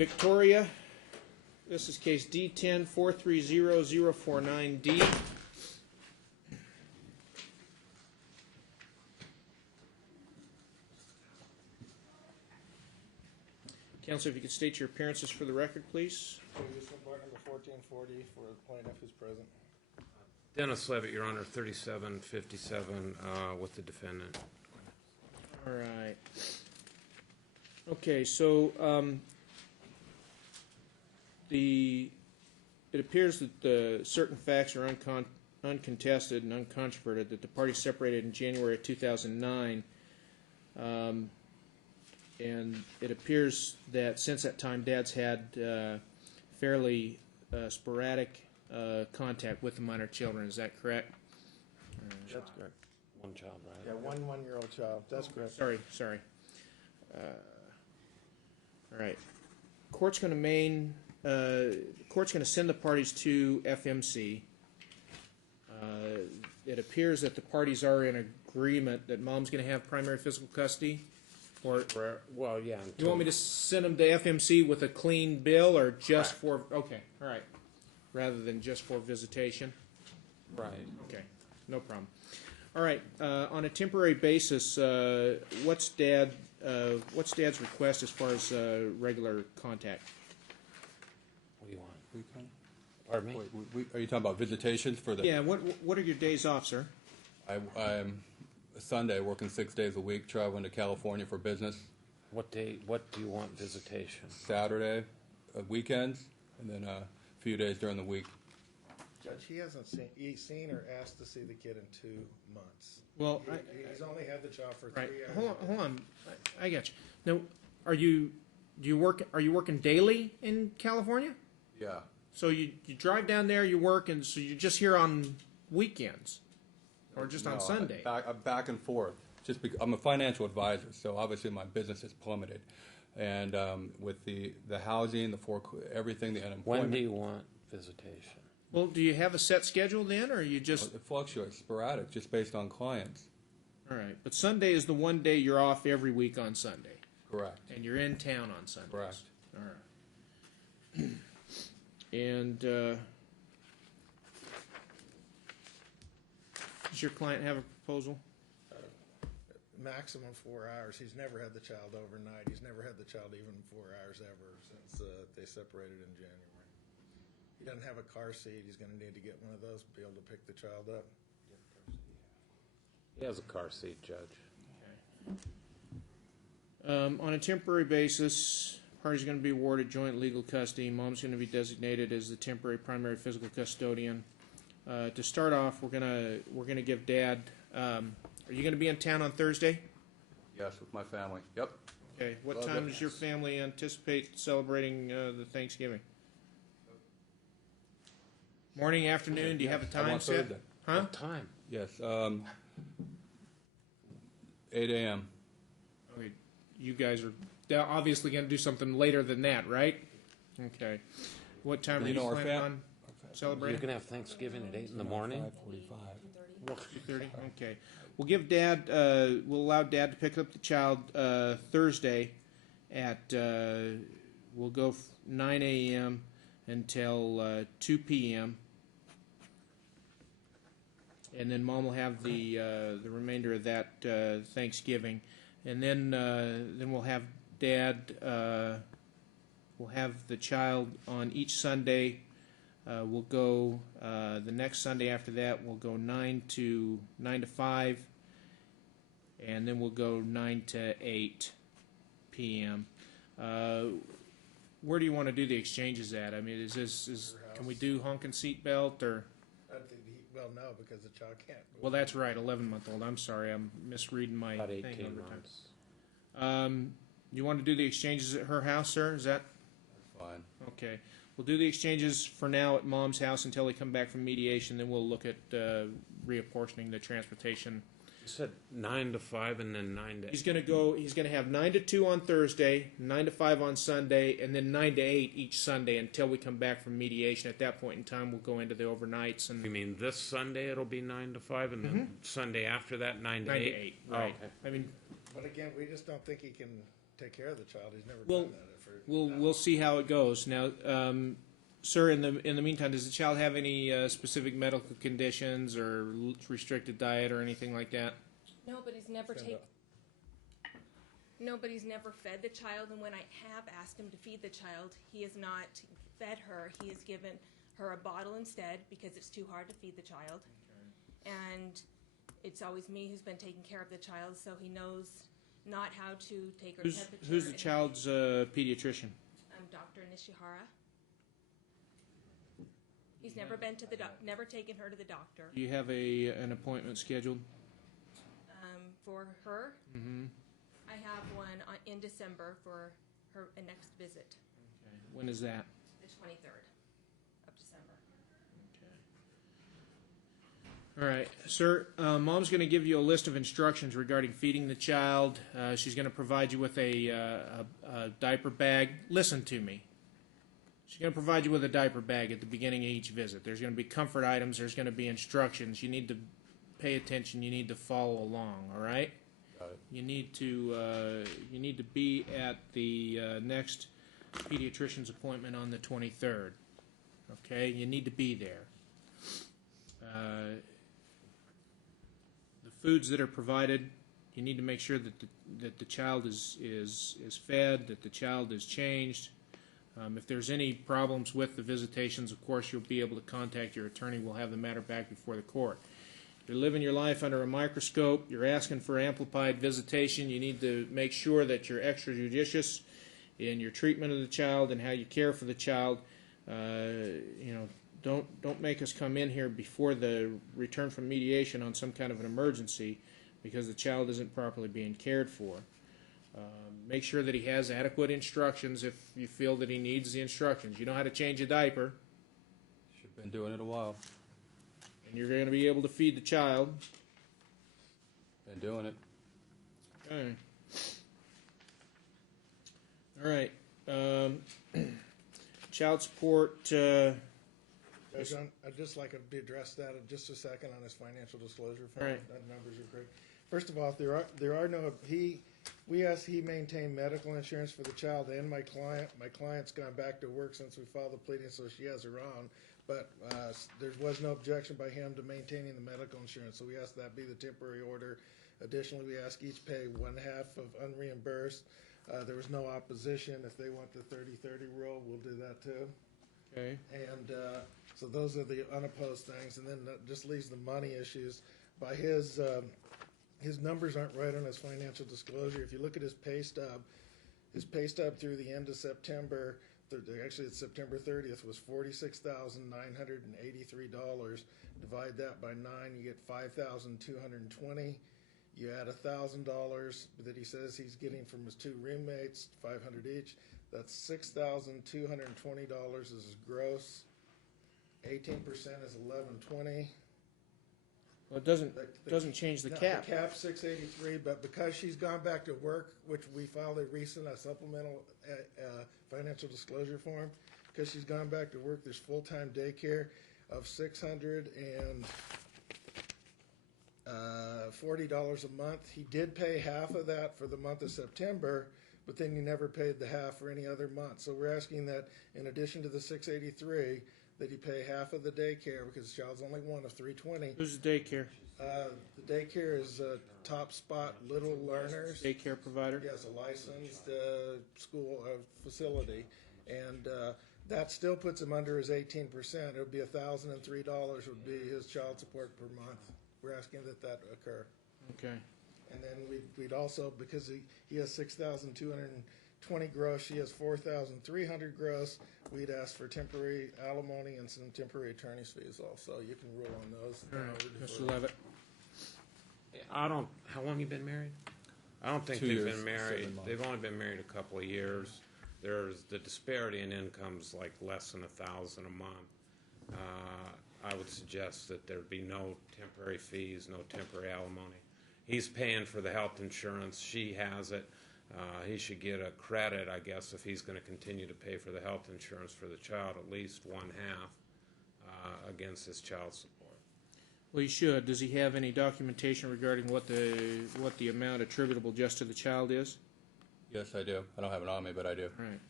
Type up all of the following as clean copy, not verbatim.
Victoria, this is case D10-430049D. Counsel, if you could state your appearances for the record, please. Judicial Bar number 1440 for the plaintiff who's present. Dennis Levitt, Your Honor, 3757 with the defendant. All right. Okay, so it appears that certain facts are uncontested and uncontroverted, that the parties separated in January of 2009, and it appears that since that time, Dad's had fairly sporadic contact with the minor children. Is that correct? That's correct. One child, right? Yeah, one-year-old child. That's correct. Sorry. All right. Court's going to send the parties to FMC. It appears that the parties are in agreement that Mom's going to have primary physical custody. Or Well, yeah. you want me to send them to FMC with a clean bill, or just for? Okay, all right. Rather than just for visitation. Right. Okay, no problem. All right. On a temporary basis, what's Dad's request as far as regular contact? What do you want? Pardon me? Wait, are you talking about visitations for the? Yeah. What are your days off, sir? I'm Sunday working 6 days a week, traveling to California for business. What day? What do you want visitation? Saturday, weekends, and then a few days during the week. Judge, he hasn't seen or asked to see the kid in 2 months. Well, He's only had the child for right. 3 hours. Hold on. I got you. Now, are you working daily in California? Yeah. So you drive down there, you work, and so you're just here on weekends, or just on Sunday? I'm back and forth. Just because I'm a financial advisor, so obviously my business has plummeted, and with the housing, everything, the unemployment. When do you want visitation? Well, do you have a set schedule then, or are you just? It fluctuates, sporadic, just based on clients. All right, but Sunday is the one day you're off every week on Sunday. Correct. And you're in town on Sundays. Correct. All right. And does your client have a proposal? Maximum 4 hours. He's never had the child overnight. He's never had the child even 4 hours ever since they separated in January. He doesn't have a car seat. He's going to need to get one of those to be able to pick the child up. He has a car seat, Judge. Okay. On a temporary basis, parties are going to be awarded joint legal custody. Mom's going to be designated as the temporary primary physical custodian. To start off, we're gonna give Dad. Are you going to be in town on Thursday? Yes, with my family. Yep. Okay. What time does your family anticipate celebrating the Thanksgiving? Morning, afternoon? Do you have a time set? Thursday. Huh? What time? Yes. 8 a.m. Okay. You guys are obviously going to do something later than that, right? Okay. What time are you planning on celebrating? You can have Thanksgiving at 8 in the morning? 2:30. Okay. We'll give Dad. We'll allow Dad to pick up the child Thursday at. We'll go 9 a.m. until 2 p.m. And then Mom will have the remainder of that Thanksgiving, and then we'll have Dad. We'll have the child on each Sunday. We'll go the next Sunday after that. We'll go 9 to 5, and then we'll go 9 to 8 p.m. Where do you want to do the exchanges at? I mean, can we do honk and seatbelt or? Well, no, because the child can't. Well, that's right, 11-month-old. I'm sorry, I'm misreading my About thing 18 over months. time. You want to do the exchanges at her house, sir? Is that? That's fine. Okay. We'll do the exchanges for now at Mom's house until they come back from mediation. Then we'll look at reapportioning the transportation. You said 9 to 5 and then 9 to 8. He's going to have 9 to 2 on Thursday, 9 to 5 on Sunday, and then 9 to 8 each Sunday until we come back from mediation. At that point in time, we'll go into the overnights. And You mean this Sunday it'll be 9 to 5 and then Sunday after that 9 to 8? 9 to 8, right. Oh, okay. I mean, But again, we just don't think he can take care of the child. He's never Well, done that for we'll see how it goes. Now, sir, in the meantime, does the child have any specific medical conditions or restricted diet or anything like that? Nobody's never fed the child, and when I have asked him to feed the child, he has not fed her. He has given her a bottle instead because it's too hard to feed the child. And it's always me who's been taking care of the child, so he knows not how to take her temperature. Who's the child's pediatrician? Dr. Nishihara. He's never been to the never taken her to the doctor. Do you have an appointment scheduled? For her, Mm-hmm. I have one in December for her next visit, Okay. When is that? the 23rd of December. All right, sir, Mom's going to give you a list of instructions regarding feeding the child. She's going to provide you with a diaper bag. Listen to me. She's going to provide you with a diaper bag at the beginning of each visit. There's going to be comfort items. There's going to be instructions. You need to pay attention. You need to follow along, all right? Got it. You need to be at the next pediatrician's appointment on the 23rd, okay? You need to be there. The foods that are provided, you need to make sure that the child is fed, that the child is changed. If there's any problems with the visitations, of course, you'll be able to contact your attorney. We'll have the matter back before the court. You're living your life under a microscope. You're asking for amplified visitation. You need to make sure that you're extra judicious in your treatment of the child and how you care for the child. Don't make us come in here before the return from mediation on some kind of an emergency because the child isn't properly being cared for. Make sure that he has adequate instructions if you feel that he needs the instructions. You know how to change a diaper, Should have been doing it a while. and you're going to be able to feed the child. Been doing it. Okay. All right. Child support. Judge, I'd just like to address that in just a second on his financial disclosure form. Right. That numbers are correct. First of all, there are no we asked he maintain medical insurance for the child and my client. My client's gone back to work since we filed the pleading, so she has her own. But there was no objection by him to maintaining the medical insurance, so we asked that be the temporary order. Additionally, we ask each pay 1/2 of unreimbursed. There was no opposition. If they want the 30-30 rule, we'll do that too. Okay. And so those are the unopposed things, and then that just leaves the money issues. By his numbers aren't right on his financial disclosure. If you look at his pay stub through the end of September, actually it's September 30th, was $46,983. Divide that by 9, you get $5,220. You add $1,000 that he says he's getting from his two roommates, $500 each. That's $6,220 is his gross. 18% is $1,120. Well, it doesn't change the cap. The cap's $683, but because she's gone back to work, which we filed a supplemental financial disclosure form, because she's gone back to work, there's full-time daycare of $640 a month. He did pay half of that for the month of September, but then he never paid the half for any other month. So we're asking that in addition to the $683, that he pay half of the daycare because the child's only one of 320. Who's the daycare? The daycare is Top Spot Little Learners. Daycare provider? Yes, a licensed school facility, and that still puts him under his 18%. It would be $1,003 would be his child support per month. We're asking that occur. Okay. And then we'd also, because he has 6,220 gross, she has 4,300 gross, we'd ask for temporary alimony and some temporary attorney's fees also. You can rule on those. All right, Mr. Levitt. How long you been married? I don't think 2 they've years, been married. 7 months. They've only been married a couple of years. There's the disparity in incomes like less than $1,000 a month. I would suggest that there'd be no temporary fees, no temporary alimony. He's paying for the health insurance. She has it. He should get a credit, I guess, if he's going to continue to pay for the health insurance for the child, at least 1/2 against his child support. Well, he should. Does he have any documentation regarding what the amount attributable just to the child is? Yes, I do. I don't have it on me, but I do. All right.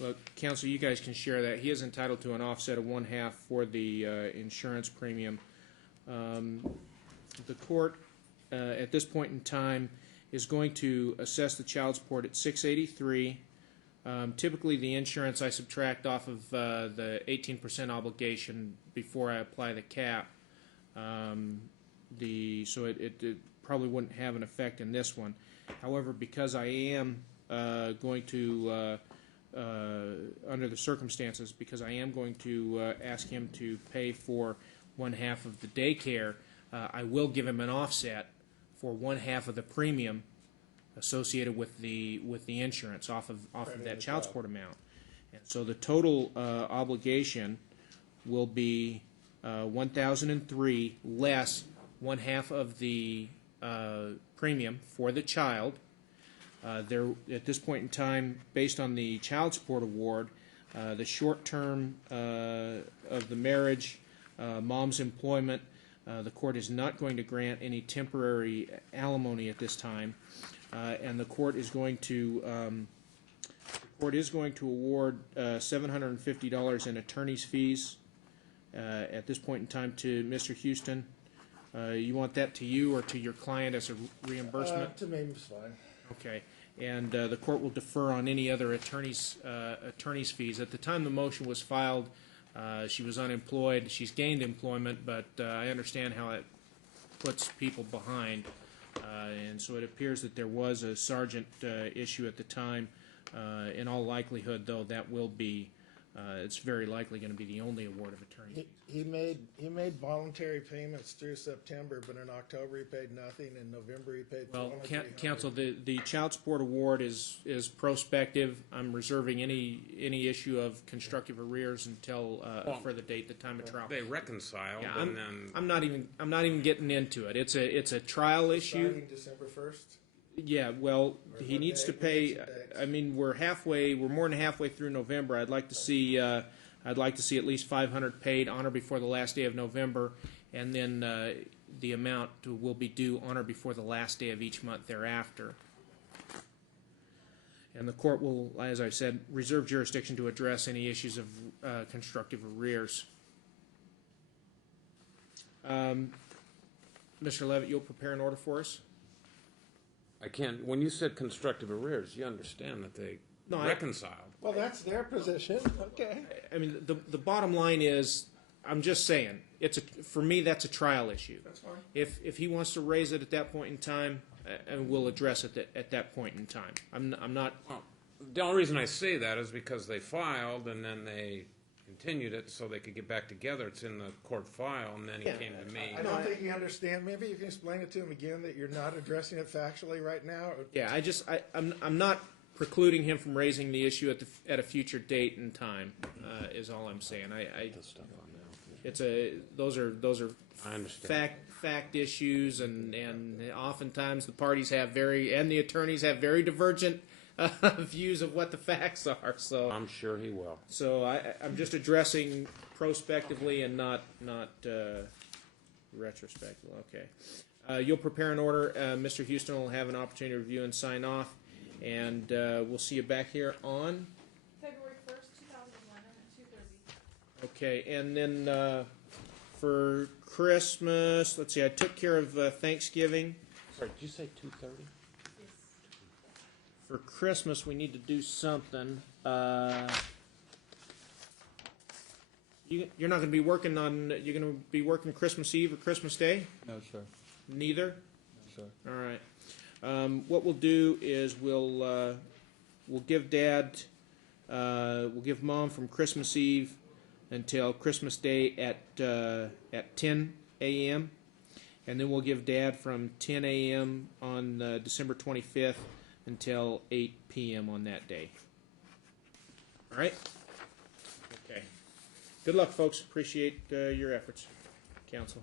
Well, counsel, you guys can share that. He is entitled to an offset of 1/2 for the insurance premium. The court, at this point in time, is going to assess the child support at $683. Typically, the insurance I subtract off of the 18% obligation before I apply the cap. So it probably wouldn't have an effect in this one. However, because I am going to, under the circumstances, because I am going to ask him to pay for 1/2 of the daycare, I will give him an offset for 1/2 of the premium associated with the insurance off of that child support amount. And so the total obligation will be $1,003 less 1/2 of the premium for the child. There, at this point in time, based on the child support award, the short term of the marriage, mom's employment, the court is not going to grant any temporary alimony at this time, and the court is going to award $750 in attorney's fees at this point in time to Mr. Houston. You want that to you or to your client as a reimbursement? To me, it's fine. Okay, and the court will defer on any other attorney's fees. At the time the motion was filed, she was unemployed. She's gained employment, but I understand how it puts people behind. And so it appears that there was a sergeant issue at the time. In all likelihood, though, that will be, it's very likely going to be the only award of attorney. He made voluntary payments through September, but in October he paid nothing. In November he paid. Well, $300. counsel, the child support award is prospective. I'm reserving any issue of constructive arrears until a further date, the time of trial. They reconciled, Yeah, and then I'm not even getting into it. It's a trial issue. Starting December 1st. Yeah, well, he what needs to day? pay. We need some dates. I mean, we're more than halfway through November. I'd like to see at least 500 paid on or before the last day of November, and then the amount will be due on or before the last day of each month thereafter. And the court will, as I said, reserve jurisdiction to address any issues of constructive arrears. Mr. Levitt, you'll prepare an order for us? I can't. When you said constructive arrears, you understand that they reconciled. Well, that's their position. Okay. I mean, the bottom line is, I'm just saying, for me, that's a trial issue. That's fine. If he wants to raise it at that point in time, and we'll address it at that point in time. I'm not. Well, the only reason I say that is because they filed and then they continued it so they could get back together. It's in the court file, and then he came to me. I don't think you understand. Maybe you can explain it to him again that you're not addressing it factually right now. Yeah, I'm not precluding him from raising the issue at a future date and time. Is all I'm saying. Those are I understand. fact issues, and oftentimes the parties and the attorneys have very divergent views of what the facts are. So I'm sure he will. So I'm just addressing prospectively and not retrospectively. Okay. You'll prepare an order. Mr. Houston will have an opportunity to review and sign off, and we'll see you back here on February 1st, 2011 at 2:30. Okay, and then for Christmas, let's see, I took care of Thanksgiving. Sorry, did you say 2:30? Yes. For Christmas, we need to do something. You're not going to be working you're going to be working Christmas Eve or Christmas Day? No, sir. Neither? No, sir. All right. What we'll do is we'll give Dad, we'll give Mom from Christmas Eve until Christmas Day at 10 a.m. And then we'll give Dad from 10 a.m. on December 25th until 8 p.m. on that day. All right? Okay. Good luck, folks. Appreciate your efforts, counsel.